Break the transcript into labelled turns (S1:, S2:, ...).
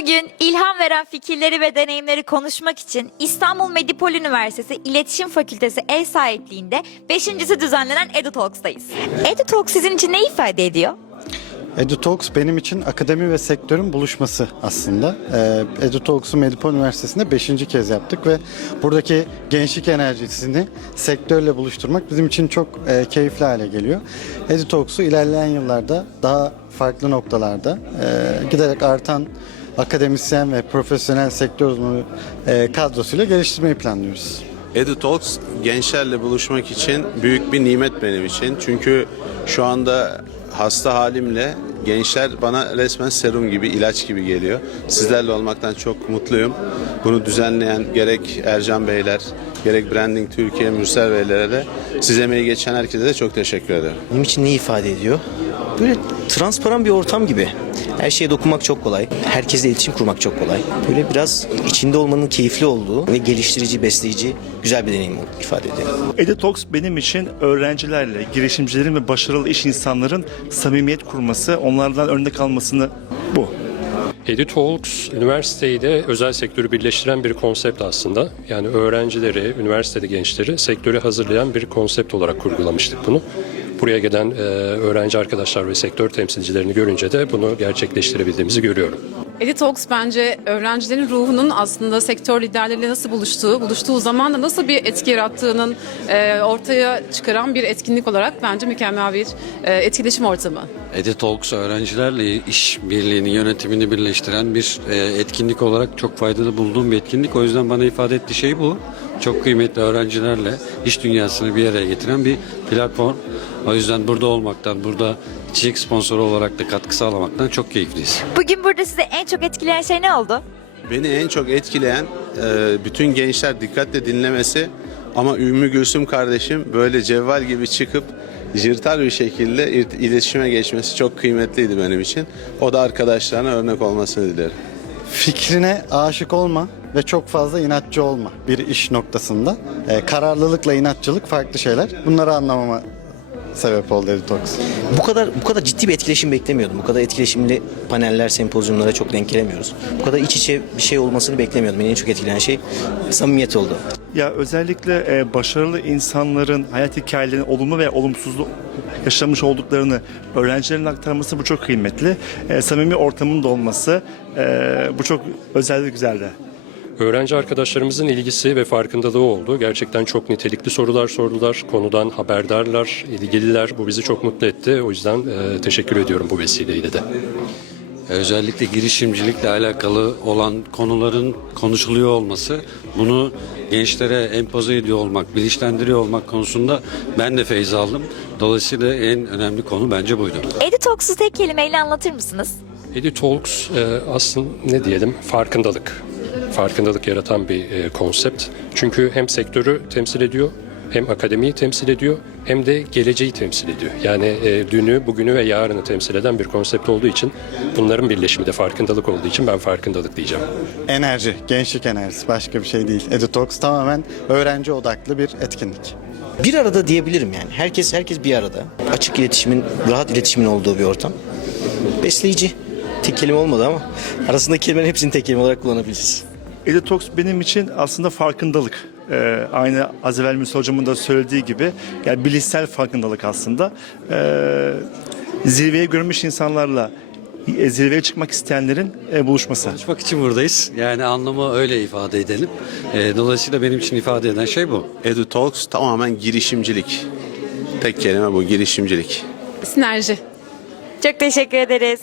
S1: Bugün ilham veren fikirleri ve deneyimleri konuşmak için İstanbul Medipol Üniversitesi İletişim Fakültesi ev sahipliğinde 5.si düzenlenen EduTalks'tayız. EduTalks sizin için ne ifade ediyor?
S2: EduTalks benim için akademi ve sektörün buluşması aslında. Ee, EduTalks'u Medipol Üniversitesi'nde 5. kez yaptık ve buradaki gençlik enerjisini sektörle buluşturmak bizim için çok e, keyifli hale geliyor. EduTalks'u ilerleyen yıllarda daha farklı noktalarda e, giderek artan akademisyen ve profesyonel sektör uzmanı e, kadrosuyla geliştirmeyi planlıyoruz.
S3: EduTalks gençlerle buluşmak için büyük bir nimet benim için. Çünkü şu anda hasta halimle gençler bana resmen serum gibi, ilaç gibi geliyor. Sizlerle olmaktan çok mutluyum. Bunu düzenleyen gerek Ercan Beyler, gerek Branding Türkiye Mürsel Beylere de siz emeği geçen herkese de çok teşekkür ederim.
S4: Benim için ne ifade ediyor? Böyle transparan bir ortam gibi. Her şeye dokunmak çok kolay. Herkesle iletişim kurmak çok kolay. Böyle biraz içinde olmanın keyifli olduğu ve geliştirici, besleyici, güzel bir deneyim ifade ediyor.
S5: EduTalks benim için öğrencilerle, girişimcilerin ve başarılı iş insanların samimiyet kurması, onlardan örnek almasını bu.
S6: EduTalks üniversiteyi de özel sektörü birleştiren bir konsept aslında. Yani öğrencileri, üniversitede gençleri sektöre hazırlayan bir konsept olarak kurgulamıştık bunu. Buraya gelen e, öğrenci arkadaşlar ve sektör temsilcilerini görünce de bunu gerçekleştirebildiğimizi görüyorum.
S7: EduTalks bence öğrencilerin ruhunun aslında sektör liderleriyle nasıl buluştuğu, buluştuğu zaman da nasıl bir etki yarattığının e, ortaya çıkaran bir etkinlik olarak bence mükemmel bir e, etkileşim ortamı.
S8: EduTalks öğrencilerle iş birliğini, yönetimini birleştiren bir e, etkinlik olarak çok faydalı bulduğum bir etkinlik. O yüzden bana ifade ettiği şey bu. Çok kıymetli öğrencilerle iş dünyasını bir araya getiren bir platform. O yüzden burada olmaktan, burada içerik sponsoru olarak da katkı sağlamaktan çok keyifliyiz.
S1: Bugün burada size en çok etkileyen şey ne oldu?
S3: Beni en çok etkileyen e, bütün gençler dikkatle dinlemesi ama Ümmü Gülsüm kardeşim böyle cevval gibi çıkıp jirtal bir şekilde iletişime geçmesi çok kıymetliydi benim için. O da arkadaşlarına örnek olmasını dilerim.
S2: fikrine aşık olma ve çok fazla inatçı olma bir iş noktasında. Ee, kararlılıkla inatçılık farklı şeyler. Bunları anlamama sebep oldu EduTalks.
S4: Bu kadar bu kadar ciddi bir etkileşim beklemiyordum. Bu kadar etkileşimli paneller, sempozyumlara çok denk gelemiyoruz. Bu kadar iç içe bir şey olmasını beklemiyordum. Beni en çok etkileyen şey samimiyet oldu.
S5: Ya özellikle e, başarılı insanların hayat hikayelerini olumlu ve olumsuzlu yaşamış olduklarını öğrencilerin aktarması bu çok kıymetli. E, samimi ortamın da olması e, bu çok özel ve güzeldi.
S6: Öğrenci arkadaşlarımızın ilgisi ve farkındalığı oldu. Gerçekten çok nitelikli sorular sordular. Konudan haberdarlar, ilgililer. Bu bizi çok mutlu etti. O yüzden e, teşekkür ediyorum bu vesileyle de.
S8: Özellikle girişimcilikle alakalı olan konuların konuşuluyor olması, bunu gençlere empoze ediyor olmak, bilinçlendiriyor olmak konusunda ben de feyz aldım. Dolayısıyla en önemli konu bence buydu.
S1: EduTalks'u tek kelimeyle anlatır mısınız?
S6: EduTalks e, aslında ne diyelim farkındalık. Farkındalık yaratan bir e, konsept. Çünkü hem sektörü temsil ediyor, hem akademiyi temsil ediyor, hem de geleceği temsil ediyor. Yani e, dünü, bugünü ve yarını temsil eden bir konsept olduğu için bunların birleşimi de farkındalık olduğu için ben farkındalık diyeceğim.
S2: Enerji, gençlik enerjisi başka bir şey değil. EduTalks tamamen öğrenci odaklı bir etkinlik.
S4: Bir arada diyebilirim yani. Herkes herkes bir arada. Açık iletişimin, rahat iletişimin olduğu bir ortam. Besleyici. Tek kelime olmadı ama arasındaki kelimelerin hepsini tek kelime olarak kullanabiliriz.
S5: EduTalks benim için aslında farkındalık. Ee, aynı az evvel Müsa Hocam'ın da söylediği gibi yani bilişsel farkındalık aslında. Ee, zirveye görmüş insanlarla e, zirveye çıkmak isteyenlerin e, buluşması.
S8: Konuşmak için buradayız. Yani anlamı öyle ifade edelim. E, dolayısıyla benim için ifade eden şey bu.
S3: EduTalks tamamen girişimcilik. Tek kelime bu girişimcilik.
S7: Sinerji.
S1: Çok teşekkür ederiz.